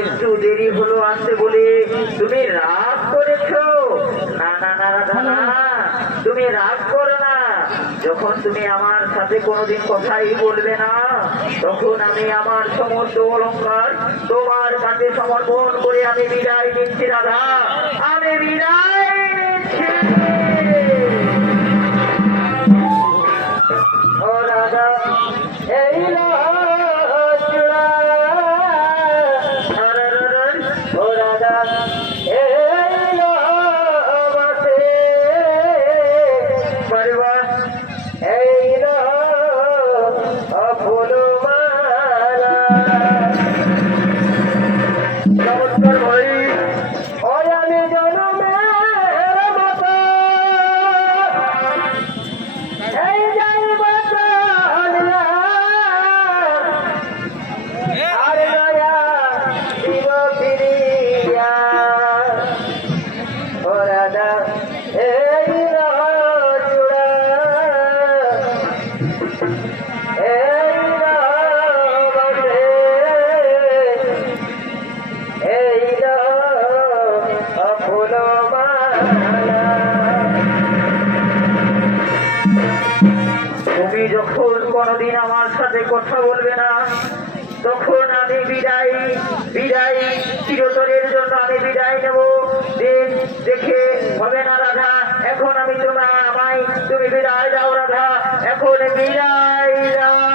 একটু দেরি হলো আসতে বলে তুমি রাগ করেছো? না না না রাধা না, তুমি রাগ করো না। যখন তুমি আমার সাথে কোনোদিন কথাই বলবে না, তখন আমি আমার সমস্ত অলংকার তোমার কাছে সমর্পণ করে আমি বিদায় নিচ্ছি রাধা, আমি বিদায় নিচ্ছি। ও রাধা এই চূড়া, ও রাধা এই বাসে পরবা, এই ফুলমালা। নমস্কার ভাই, ওই আমি জনমের মতো এই যাই বাতালিয়া, আর নয়া দিব ফিরিয়া। ও রাধা এই চূড়া, এই বাসে এই ফুলমালা। তুমি যখন কোনোদিন আমার সাথে কথা বলবে না, তখন আমি বিদায় বিদায় চিরতরের জন্য আমি বিদায় নেব। দিন দেখে হবে না রাধা, এখন আমি তোমার আমায় তুমি বিদায় দাও রাধা, এখন বিদায় দাও।